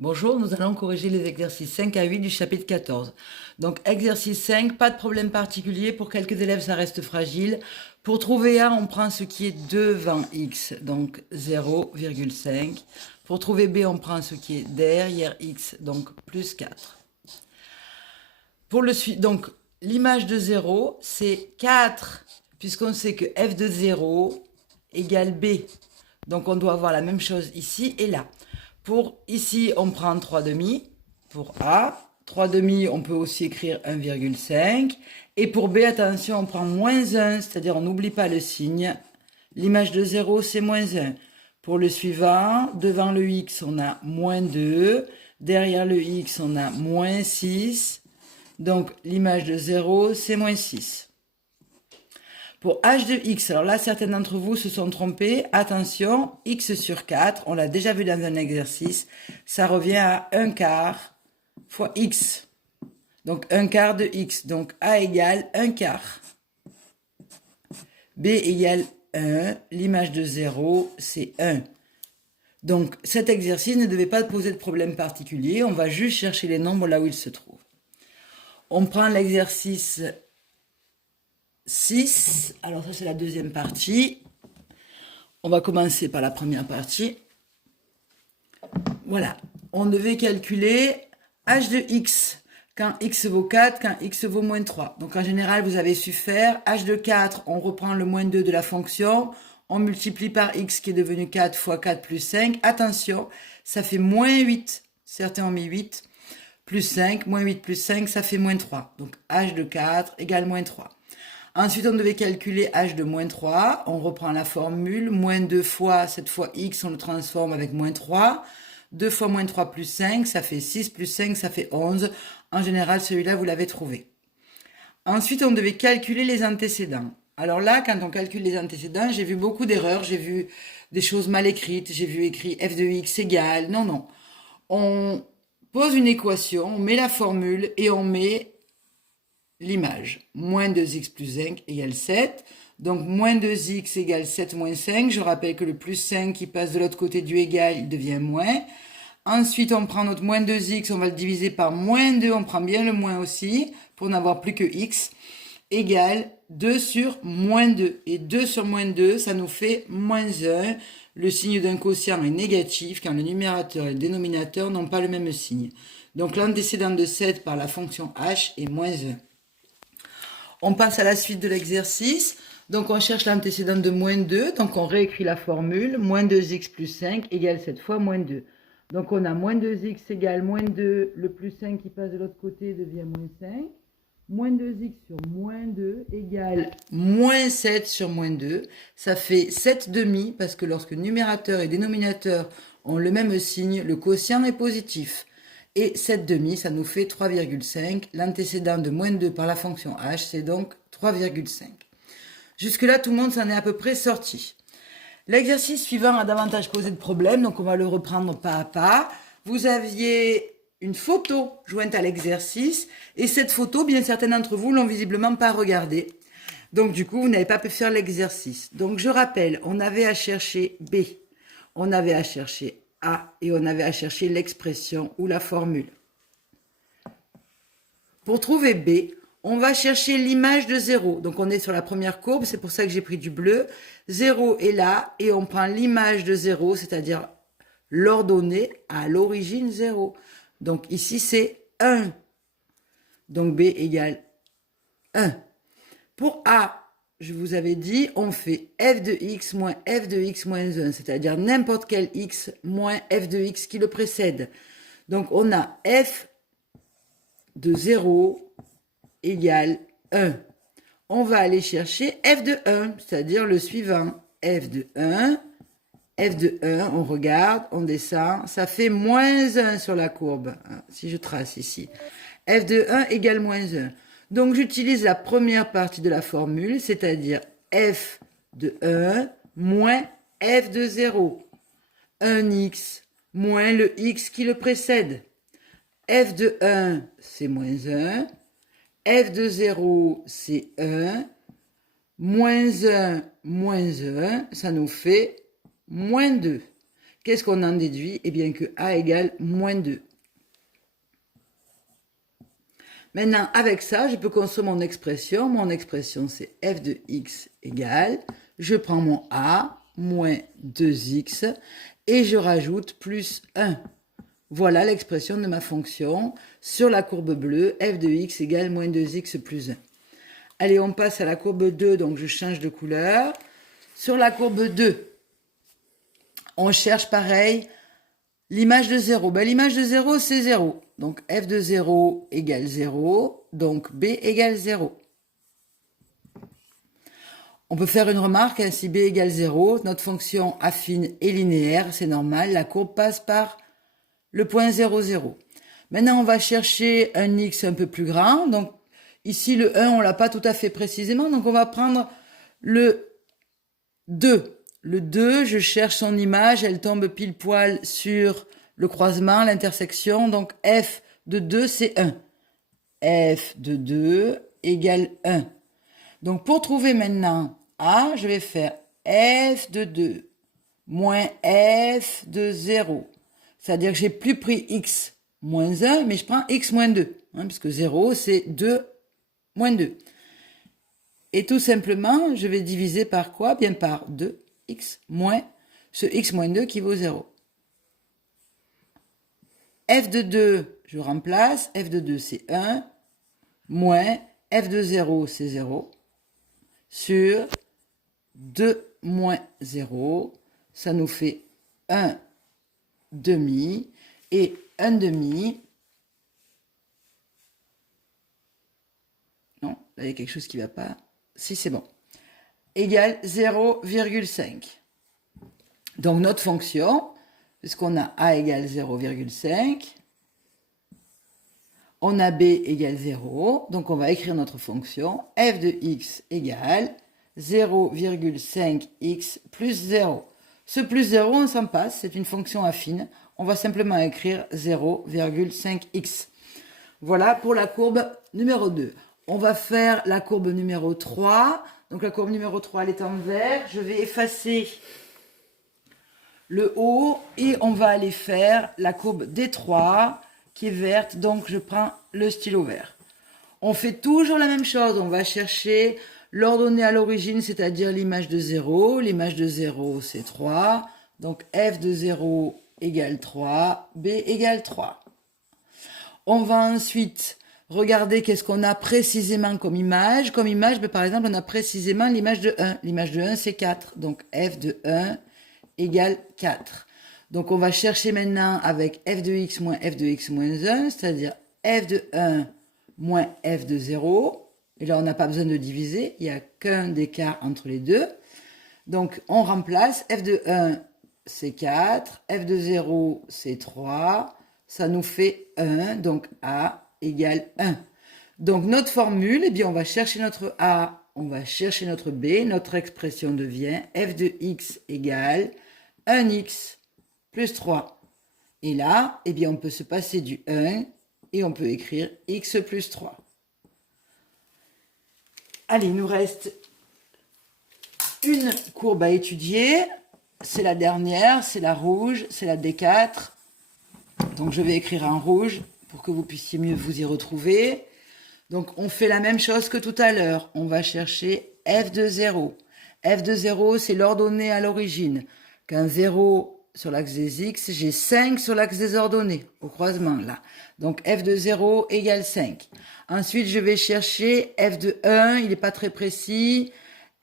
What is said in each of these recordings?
Bonjour, nous allons corriger les exercices 5 à 8 du chapitre 14. Donc, exercice 5, pas de problème particulier. Pour quelques élèves, ça reste fragile. Pour trouver A, on prend ce qui est devant X, donc 0,5. Pour trouver B, on prend ce qui est derrière X, donc plus 4. Pour le suivre, donc, l'image de 0, c'est 4, puisqu'on sait que f de 0 égale B. Donc, on doit avoir la même chose ici et là. Pour ici, on prend 3 demi. Pour A, 3 demi, on peut aussi écrire 1,5. Et pour B, attention, on prend moins 1, c'est-à-dire on n'oublie pas le signe. L'image de 0, c'est moins 1. Pour le suivant, devant le X, on a moins 2. Derrière le X, on a moins 6. Donc, l'image de 0, c'est moins 6. Pour h de x, alors là, certains d'entre vous se sont trompés. Attention, x sur 4, on l'a déjà vu dans un exercice, ça revient à 1 quart fois x. Donc, 1 quart de x. Donc, a égale 1 quart. B égale 1. L'image de 0, c'est 1. Donc, cet exercice ne devait pas poser de problème particulier. On va juste chercher les nombres là où ils se trouvent. On prend l'exercice 6. Alors ça, c'est la deuxième partie. On va commencer par la première partie. Voilà. On devait calculer h de x quand x vaut 4, quand x vaut moins 3. Donc en général, vous avez su faire h de 4, on reprend le moins 2 de la fonction, on multiplie par x qui est devenu 4 fois 4 plus 5. Attention, ça fait moins 8. Certains ont mis 8. Plus 5, moins 8 plus 5, ça fait moins 3. Donc h de 4 égale moins 3. Ensuite, on devait calculer h de moins 3. On reprend la formule. Moins 2 fois, cette fois x, on le transforme avec moins 3. 2 fois moins 3 plus 5, ça fait 6 plus 5, ça fait 11. En général, celui-là, vous l'avez trouvé. Ensuite, on devait calculer les antécédents. Alors là, quand on calcule les antécédents, j'ai vu beaucoup d'erreurs. J'ai vu des choses mal écrites. J'ai vu écrit f de x égale. Non, non. On pose une équation, on met la formule et on met l'image. Moins 2x plus 5 égale 7. Donc, moins 2x égale 7 moins 5. Je rappelle que le plus 5 qui passe de l'autre côté du égal, il devient moins. Ensuite, on prend notre moins 2x, on va le diviser par moins 2. On prend bien le moins aussi pour n'avoir plus que x. Égale 2 sur moins 2. Et 2 sur moins 2, ça nous fait moins 1. Le signe d'un quotient est négatif quand le numérateur et le dénominateur n'ont pas le même signe. Donc, l'antécédent de 7 par la fonction h est moins 1. On passe à la suite de l'exercice. Donc, on cherche l'antécédent de moins 2. Donc, on réécrit la formule. Moins 2x plus 5 égale cette fois moins 2. Donc, on a moins 2x égale moins 2. Le plus 5 qui passe de l'autre côté devient moins 5. Moins 2x sur moins 2 égale moins 7 sur moins 2. Ça fait 7 demi parce que lorsque numérateur et dénominateur ont le même signe, le quotient est positif. Et 7 demi, ça nous fait 3,5. L'antécédent de moins 2 par la fonction h, c'est donc 3,5. Jusque-là, tout le monde s'en est à peu près sorti. L'exercice suivant a davantage posé de problèmes, donc on va le reprendre pas à pas. Vous aviez une photo jointe à l'exercice, et cette photo, bien certains d'entre vous l'ont visiblement pas regardée. Donc du coup, vous n'avez pas pu faire l'exercice. Donc je rappelle, on avait à chercher B, on avait à chercher A, et on avait à chercher l'expression ou la formule. Pour trouver B, on va chercher l'image de 0. Donc on est sur la première courbe, c'est pour ça que j'ai pris du bleu. 0 est là, et on prend l'image de 0, c'est-à-dire l'ordonnée à l'origine 0. Donc ici, c'est 1. Donc B égale 1. Pour A, je vous avais dit, on fait f de x moins f de x moins 1, c'est-à-dire n'importe quel x moins f de x qui le précède. Donc on a f de 0 égale 1. On va aller chercher f de 1, c'est-à-dire le suivant. F de 1, f de 1, on regarde, on descend, ça fait moins 1 sur la courbe, si je trace ici. F de 1 égale moins 1. Donc j'utilise la première partie de la formule, c'est-à-dire f de 1 moins f de 0. 1x moins le x qui le précède. F de 1, c'est moins 1. F de 0, c'est 1. Moins 1, ça nous fait moins 2. Qu'est-ce qu'on en déduit? Eh bien que a égale moins 2. Maintenant, avec ça, je peux construire mon expression. Mon expression, c'est f de x égale, je prends mon a, moins 2x, et je rajoute plus 1. Voilà l'expression de ma fonction. Sur la courbe bleue, f de x égale moins 2x plus 1. Allez, on passe à la courbe 2, donc je change de couleur. Sur la courbe 2, on cherche pareil l'image de 0. Ben, l'image de 0, c'est 0. Donc f de 0 égale 0, donc b égale 0. On peut faire une remarque, hein, si b égale 0, notre fonction affine et linéaire, c'est normal, la courbe passe par le point 0, 0. Maintenant, on va chercher un x un peu plus grand. Donc ici, le 1, on ne l'a pas tout à fait précisément, donc on va prendre le 2. Le 2, je cherche son image, elle tombe pile poil sur le croisement, l'intersection, donc f de 2, c'est 1. f de 2 égale 1. Donc pour trouver maintenant a, je vais faire f de 2 moins f de 0. C'est-à-dire que j'ai plus pris x moins 1, mais je prends x moins 2, hein, puisque 0, c'est 2 moins 2. Et tout simplement, je vais diviser par quoi? Bien par 2x moins ce x moins 2 qui vaut 0. f de 2, je remplace, f de 2 c'est 1, moins f de 0 c'est 0, sur 2 moins 0, ça nous fait 1 demi, et 1 demi, non, là il y a quelque chose qui ne va pas, si c'est bon, égale 0,5. Donc notre fonction, puisqu'on a a égale 0,5, on a b égale 0, donc on va écrire notre fonction f de x égale 0,5x plus 0. Ce plus 0, on s'en passe, c'est une fonction affine. On va simplement écrire 0,5x. Voilà pour la courbe numéro 2. On va faire la courbe numéro 3. Donc la courbe numéro 3, elle est en vert. Je vais effacer le haut et on va aller faire la courbe D3 qui est verte. Donc je prends le stylo vert. On fait toujours la même chose. On va chercher l'ordonnée à l'origine, c'est-à-dire l'image de 0. L'image de 0, c'est 3. Donc f de 0 égale 3, b égale 3. On va ensuite regarder qu'est-ce qu'on a précisément comme image. Comme image, par exemple, on a précisément l'image de 1. L'image de 1, c'est 4. Donc f de 1 égale 4. Donc on va chercher maintenant avec f de x moins f de x moins 1, c'est-à-dire f de 1 moins f de 0. Et là, on n'a pas besoin de diviser, il n'y a qu'un écart entre les deux. Donc on remplace, f de 1 c'est 4, f de 0 c'est 3, ça nous fait 1, donc a égale 1. Donc notre formule, eh bien on va chercher notre a, on va chercher notre b, notre expression devient f de x égale 1x plus 3. Et là, eh bien on peut se passer du 1 et on peut écrire x plus 3. Allez, il nous reste une courbe à étudier. C'est la dernière, c'est la rouge, c'est la D4. Donc je vais écrire en rouge pour que vous puissiez mieux vous y retrouver. Donc on fait la même chose que tout à l'heure. On va chercher f de 0. f de 0, c'est l'ordonnée à l'origine. Quand 0 sur l'axe des x, j'ai 5 sur l'axe des ordonnées, au croisement là. Donc f de 0 égale 5. Ensuite, je vais chercher f de 1, il n'est pas très précis.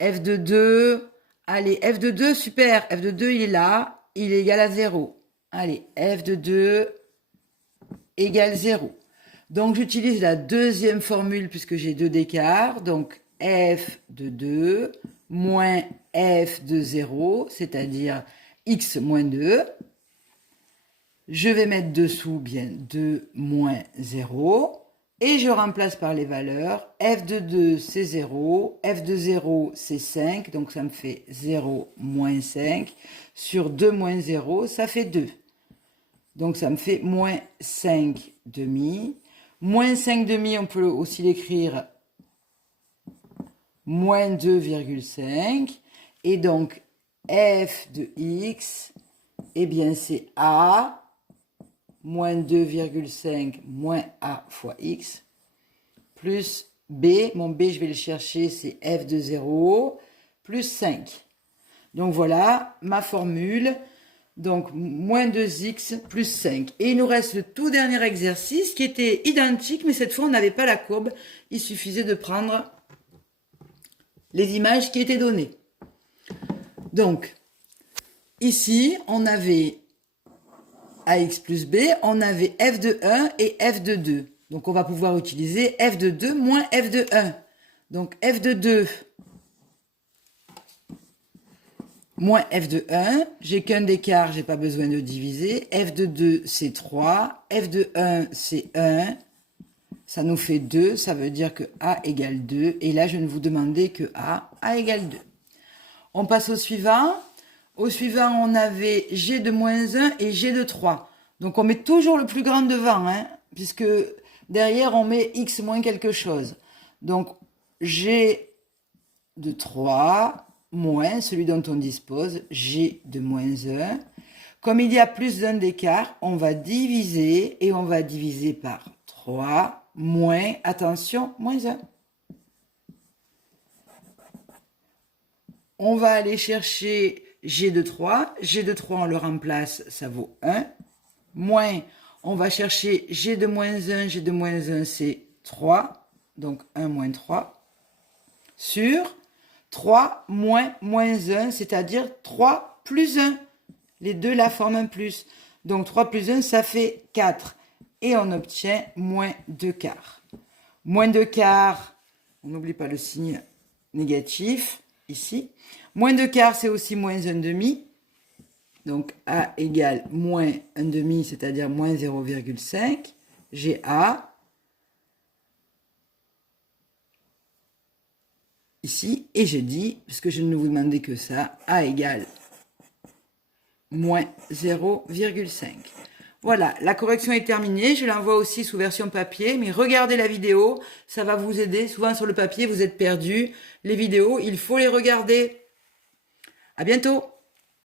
F de 2, allez, f de 2, super. F de 2, il est là, il est égal à 0. Allez, f de 2 égale 0. Donc, j'utilise la deuxième formule puisque j'ai 2 d'écart. Donc, f de 2 moins f de 0, c'est-à-dire x moins 2. Je vais mettre dessous bien 2 moins 0. Et je remplace par les valeurs. F de 2, c'est 0. F de 0, c'est 5. Donc, ça me fait 0 moins 5. Sur 2 moins 0, ça fait 2. Donc, ça me fait moins 5 demi. Moins 5 demi, on peut aussi l'écrire moins 2,5. Et donc, f de x eh bien c'est A moins 2,5 moins A fois X, plus B, mon B je vais le chercher, c'est F de 0, plus 5. Donc voilà ma formule, donc moins 2x plus 5. Et il nous reste le tout dernier exercice qui était identique, mais cette fois on n'avait pas la courbe, il suffisait de prendre les images qui étaient données. Donc, ici, on avait AX plus B, on avait F de 1 et F de 2. Donc, on va pouvoir utiliser F de 2 moins F de 1. Donc, F de 2 moins F de 1, j'ai qu'un d'écart, j'ai pas besoin de diviser. F de 2, c'est 3. F de 1, c'est 1. Ça nous fait 2, ça veut dire que A égale 2. Et là, je ne vous demandais que A égale 2. On passe au suivant. Au suivant, on avait G de moins 1 et G de 3. Donc, on met toujours le plus grand devant, hein, puisque derrière, on met X moins quelque chose. Donc, G de 3 moins celui dont on dispose, G de moins 1. Comme il y a plus d'un d'écart, on va diviser et on va diviser par 3 moins, attention, moins 1. On va aller chercher G de 3. G de 3, on le remplace, ça vaut 1. Moins, on va chercher G de moins 1. G de moins 1, c'est 3. Donc 1 moins 3. Sur 3 moins moins 1, c'est-à-dire 3 plus 1. Les deux là forment un plus. Donc 3 plus 1, ça fait 4. Et on obtient moins 2 quarts. Moins 2 quarts, on n'oublie pas le signe négatif, ici. Moins 2 quarts, c'est aussi moins 1 demi. Donc A égale moins 1 demi, c'est-à-dire moins 0,5. J'ai A. Ici, et je dis, puisque je ne vous demandais que ça, A égale moins 0,5. Voilà, la correction est terminée. Je l'envoie aussi sous version papier, mais regardez la vidéo, ça va vous aider. Souvent sur le papier, vous êtes perdu. Les vidéos, il faut les regarder. À bientôt.